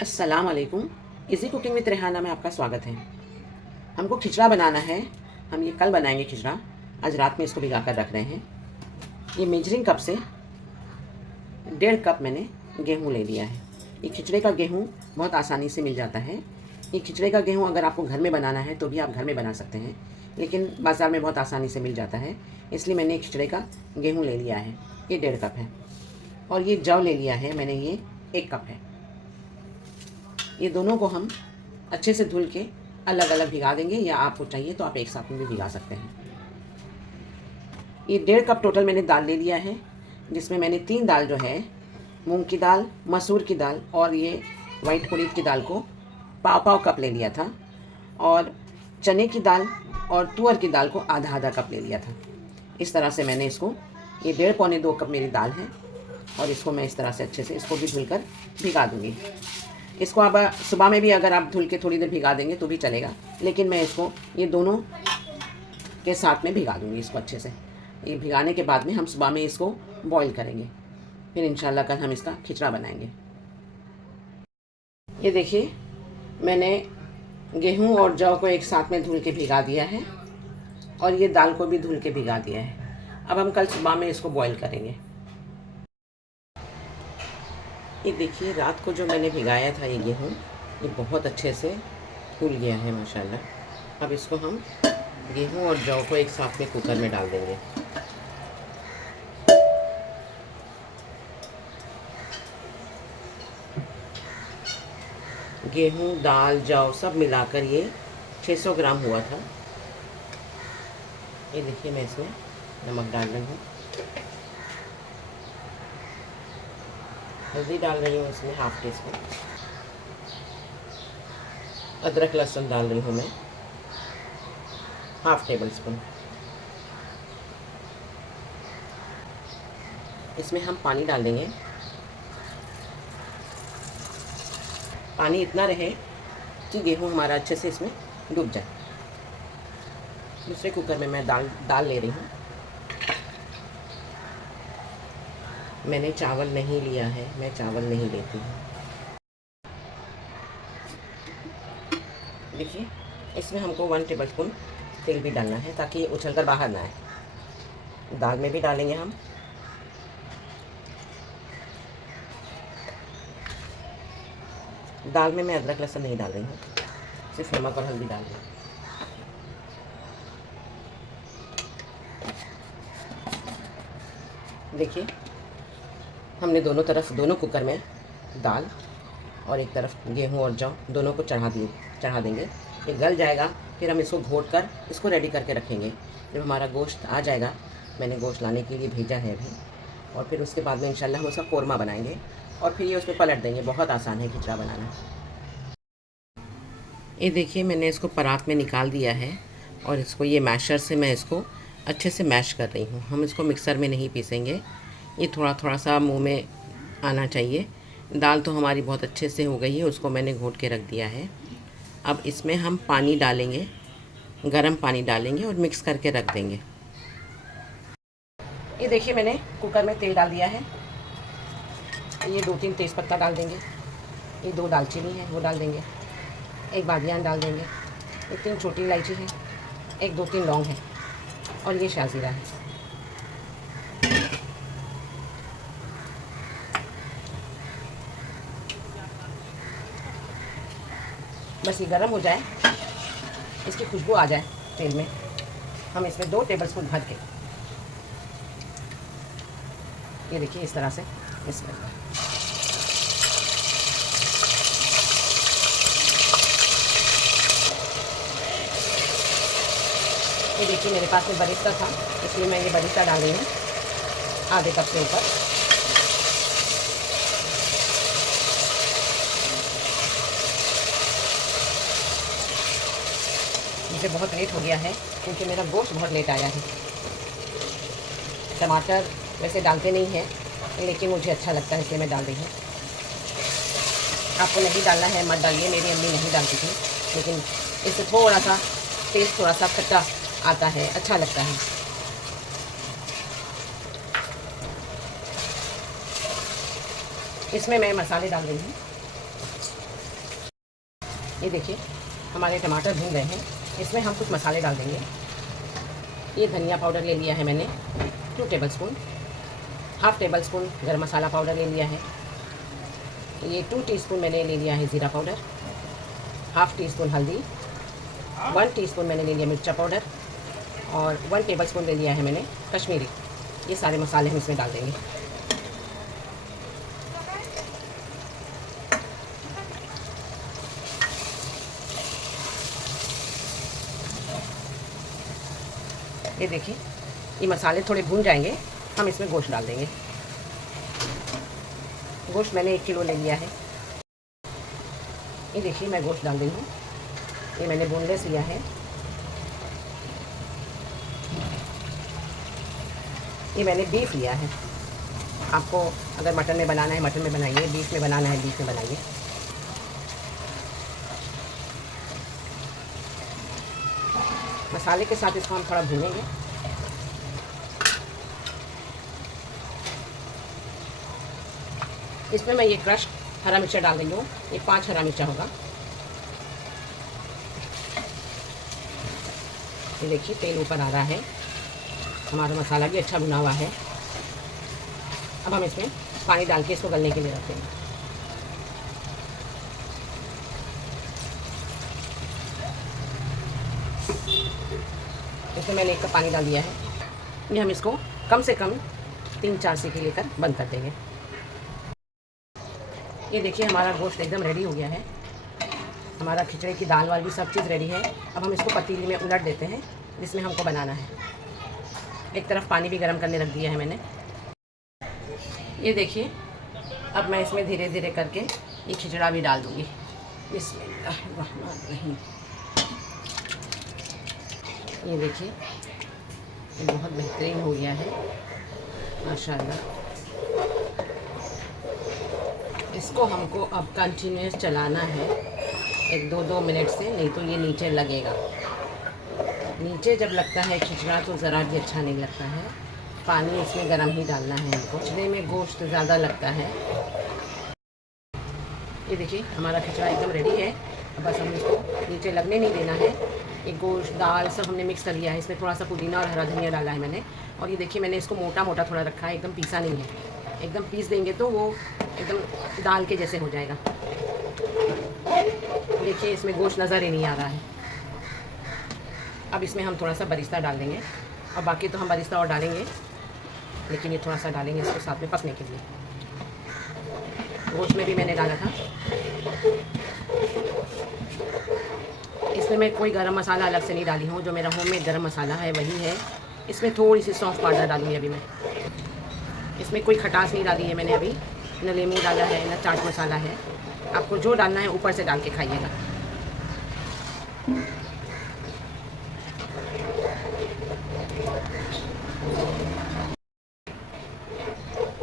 अस्सलाम वालेकुम। Easy cooking with Rehana में आपका स्वागत है। हमको खिचड़ा बनाना है। हम ये कल बनाएंगे खिचड़ा। आज रात में इसको भिगा कर रख रहे हैं। ये मेजरिंग कप से 1.5 कप मैंने गेहूँ ले लिया है। ये खिचड़े का गेहूँ बहुत आसानी से मिल जाता है। ये खिचड़े का गेहूँ अगर आपको घर में बनाना है तो भी आप घर में बना सकते हैं, लेकिन बाज़ार में बहुत आसानी से मिल जाता है, इसलिए मैंने खिचड़े का गेहूँ ले लिया है। ये 1.5 कप है। और ये जौ ले लिया है मैंने, ये 1 कप है। ये दोनों को हम अच्छे से धुल के अलग अलग भिगा देंगे, या आपको चाहिए तो आप एक साथ में भी भिगा सकते हैं। ये 1.5 कप टोटल मैंने दाल ले लिया है, जिसमें मैंने 3 दाल जो है, मूंग की दाल, मसूर की दाल और ये वाइट उड़द की दाल को पाव कप ले लिया था, और चने की दाल और तुअर की दाल को आधा कप ले लिया था। इस तरह से मैंने इसको, ये 1.5 पौने 2 कप मेरी दाल है, और इसको मैं इस तरह से अच्छे से इसको भी धुलकर भिगा दूँगी। इसको आप सुबह में भी अगर आप धुल के थोड़ी देर भिगा देंगे तो भी चलेगा, लेकिन मैं इसको ये दोनों के साथ में भिगा दूँगी इसको अच्छे से। ये भिगाने के बाद में हम सुबह में इसको बॉईल करेंगे, फिर इंशाल्लाह कल हम इसका खिचड़ा बनाएंगे। ये देखिए, मैंने गेहूं और जौ को एक साथ में धुल के भिगा दिया है, और ये दाल को भी धुल के भिगा दिया है। अब हम कल सुबह में इसको बॉईल करेंगे। ये देखिए, रात को जो मैंने भिगाया था ये गेहूँ, ये बहुत अच्छे से फूल गया है माशाल्लाह। अब इसको हम गेहूँ और जौ को एक साथ में कुकर में डाल देंगे। गेहूँ, दाल, जौ सब मिलाकर ये 600 ग्राम हुआ था। ये देखिए, मैं इसमें नमक डाल रही हूँ, हल्दी डाल रही हूँ इसमें ½ टीस्पून, अदरक लहसुन डाल रही हूँ मैं ½ टेबल स्पून। इसमें हम पानी डाल देंगे। पानी इतना रहे कि गेहूँ हमारा अच्छे से इसमें डूब जाए। दूसरे कुकर में मैं दाल ले रही हूँ। मैंने चावल नहीं लिया है, मैं चावल नहीं लेती हूँ। देखिए, इसमें हमको 1 टेबल स्पून तेल भी डालना है, ताकि ये उछल कर बाहर ना आए। दाल में भी डालेंगे हम। दाल में मैं अदरक लहसुन नहीं डाल रही हूँ, सिर्फ नमक और हल्दी डाल रही हूँ। देखिए, हमने दोनों तरफ, दोनों कुकर में दाल और एक तरफ गेहूँ और जौ दोनों को चढ़ा देंगे। ये गल जाएगा, फिर हम इसको घोट कर इसको रेडी करके रखेंगे। जब हमारा गोश्त आ जाएगा, मैंने गोश्त लाने के लिए भेजा है अभी, और फिर उसके बाद में इंशाल्लाह हम उसका कोरमा बनाएंगे, और फिर ये उसमें पलट देंगे। बहुत आसान है खिचड़ा बनाना। ये देखिए, मैंने इसको परात में निकाल दिया है, और इसको ये मैशर से मैं इसको अच्छे से मैश कर रही हूँ। हम इसको मिक्सर में नहीं पीसेंगे, ये थोड़ा थोड़ा सा मुंह में आना चाहिए। दाल तो हमारी बहुत अच्छे से हो गई है, उसको मैंने घोट के रख दिया है। अब इसमें हम पानी डालेंगे, गरम पानी डालेंगे और मिक्स करके रख देंगे। ये देखिए, मैंने कुकर में तेल डाल दिया है। ये 2-3 तेज़पत्ता डाल देंगे, ये 2 दालचीनी है वो डाल देंगे, 1 बादियान डाल देंगे, ये 3 छोटी इलायची है, 1-2-3 लौंग है, और ये शाज़ीरा है। बस ये गर्म हो जाए, इसकी खुशबू आ जाए तेल में, हम इसमें 2 टेबल स्पून भर के, ये देखिए इस तरह से इसमें ये देखिए, मेरे पास में बरिस्ता था, इसलिए मैं ये बरिस्ता डाल रही हूँ ½ कप से ऊपर। मुझे बहुत लेट हो गया है, क्योंकि मेरा गोश्त बहुत लेट आया है। टमाटर वैसे डालते नहीं हैं, लेकिन मुझे अच्छा लगता है, इसलिए मैं डाल रही हूँ। आपको नहीं डालना है मत डालिए, मेरी अम्मी नहीं डालती थी, लेकिन इससे थोड़ा सा टेस्ट, थोड़ा सा खट्टा आता है, अच्छा लगता है। इसमें मैं मसाले डाल रही हूँ। ये देखिए हमारे टमाटर भून गए हैं। इसमें हम कुछ मसाले डाल देंगे। ये धनिया पाउडर ले लिया है मैंने 2 टेबलस्पून, हाफ़ टेबल स्पून गर्म मसाला पाउडर ले लिया है। ये 2 टीस्पून मैंने ले लिया है ज़ीरा पाउडर, हाफ़ टी स्पून हल्दी, 1 टीस्पून मैंने ले लिया मिर्चा पाउडर और 1 टेबलस्पून ले लिया है मैंने कश्मीरी। ये सारे मसाले हम इसमें डाल देंगे। ये देखिए ये मसाले थोड़े भून जाएंगे, हम इसमें गोश्त डाल देंगे। गोश्त मैंने 1 किलो ले लिया है। ये देखिए मैं गोश्त डाल रही हूँ। ये मैंने बोनलेस लिया है। ये मैंने बीफ लिया है। आपको अगर मटन में बनाना है मटन में बनाइए, बीफ में बनाना है बीफ में बनाइए। मसाले के साथ इसको हम थोड़ा भूनेंगे। इसमें मैं ये क्रश हरा मिर्चा डाल रही हूँ। ये 5 हरा मिर्चा होगा। ये देखिए तेल ऊपर आ रहा है। हमारा मसाला भी अच्छा भुना हुआ है। अब हम इसमें पानी डाल के इसको गलने के लिए रखते हैं। इसमें मैंने 1 कप पानी डाल दिया है। ये हम इसको कम से कम 3-4 सीटी लेकर बंद कर देंगे। ये देखिए हमारा गोश्त एकदम रेडी हो गया है। हमारा खिचड़ी की दाल वाल भी सब चीज़ रेडी है। अब हम इसको पतीली में उलट देते हैं जिसमें हमको बनाना है। एक तरफ पानी भी गर्म करने रख दिया है मैंने। ये देखिए अब मैं इसमें धीरे धीरे करके ये खिचड़ा भी डाल दूँगी। बिस्मिल्लाहिर्रहमानिर्रहीम। ये देखिए ये बहुत बेहतरीन हो गया है माशाल्लाह। इसको हमको अब कंटिन्यूस चलाना है 1-2 मिनट से, नहीं तो ये नीचे लगेगा। नीचे जब लगता है खिचड़ा तो ज़रा भी अच्छा नहीं लगता है। पानी इसमें गर्म ही डालना है हमको। खिचड़े में गोश्त ज़्यादा लगता है। ये देखिए हमारा खिचड़ा एकदम रेडी है। अब बस हमें इसको नीचे लगने नहीं देना है। ये गोश्त दाल सब हमने मिक्स कर लिया है। इसमें थोड़ा सा पुदीना और हरा धनिया डाला है मैंने। और ये देखिए मैंने इसको मोटा मोटा थोड़ा रखा है, एकदम पीसा नहीं है। एकदम पीस देंगे तो वो एकदम दाल के जैसे हो जाएगा। देखिए इसमें गोश्त नज़र ही नहीं आ रहा है। अब इसमें हम थोड़ा सा बरिस्ता डाल देंगे और बाकी तो हम बरिस्ता और डालेंगे, लेकिन ये थोड़ा सा डालेंगे इसको साथ में पकने के लिए। गोश्त में भी मैंने डाला था। इसमें मैं कोई गरम मसाला अलग से नहीं डाली हूँ। जो मेरा होममेड गरम मसाला है वही है। इसमें थोड़ी सी सौंफ पाउडर डालूँगी अभी मैं। इसमें कोई खटास नहीं डाली है मैंने अभी, न नींबू डाला है न चाट मसाला है। आपको जो डालना है ऊपर से डाल के खाइएगा।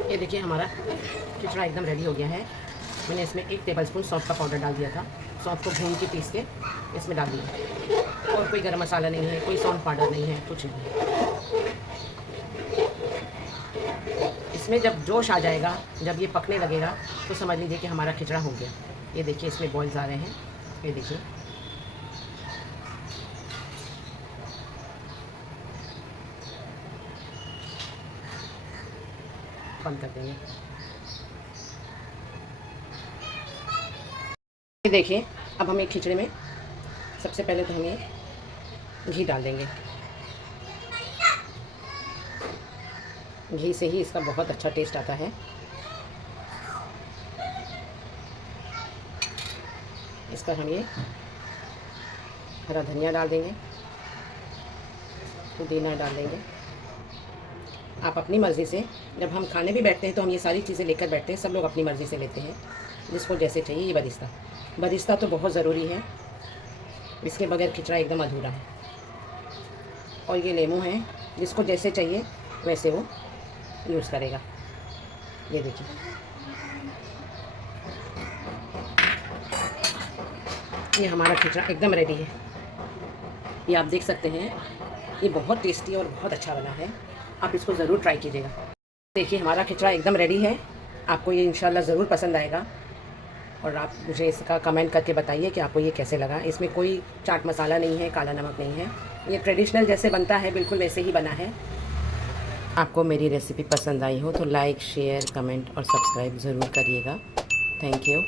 ये देखिए हमारा खिचड़ा एकदम रेडी हो गया है। मैंने इसमें 1 टेबलस्पून सौंफ का पाउडर डाल दिया था। सौंफ को भून के पीस के इसमें डाल दिया। और कोई गरम मसाला नहीं है, कोई सौंफ पाउडर नहीं है, कुछ नहीं है। इसमें जब जोश आ जाएगा, जब ये पकने लगेगा तो समझ लीजिए कि हमारा खिचड़ा हो गया। ये देखिए इसमें बॉयल्स आ रहे हैं। ये देखिए बंद कर देंगे। ये देखिए अब हम एक खिचड़े में सबसे पहले तो हम ये घी डाल देंगे। घी से ही इसका बहुत अच्छा टेस्ट आता है। इस पर हम ये हरा धनिया डाल देंगे, पुदीना डाल देंगे। आप अपनी मर्ज़ी से, जब हम खाने भी बैठते हैं तो हम ये सारी चीज़ें लेकर बैठते हैं। सब लोग अपनी मर्ज़ी से लेते हैं, जिसको जैसे चाहिए। ये बरिस्ता तो बहुत ज़रूरी है, इसके बगैर खिचड़ा एकदम अधूरा है। और ये लेमू है, जिसको जैसे चाहिए वैसे वो यूज़ करेगा। ये देखिए ये हमारा खिचड़ा एकदम रेडी है। ये आप देख सकते हैं, ये बहुत टेस्टी और बहुत अच्छा बना है। आप इसको ज़रूर ट्राई कीजिएगा। देखिए हमारा खिचड़ा एकदम रेडी है। आपको ये इंशाल्लाह ज़रूर पसंद आएगा। और आप मुझे इसका कमेंट करके बताइए कि आपको ये कैसे लगा। इसमें कोई चाट मसाला नहीं है, काला नमक नहीं है, ये ट्रेडिशनल जैसे बनता है बिल्कुल वैसे ही बना है। आपको मेरी रेसिपी पसंद आई हो तो लाइक, शेयर, कमेंट और सब्सक्राइब ज़रूर करिएगा। Thank you.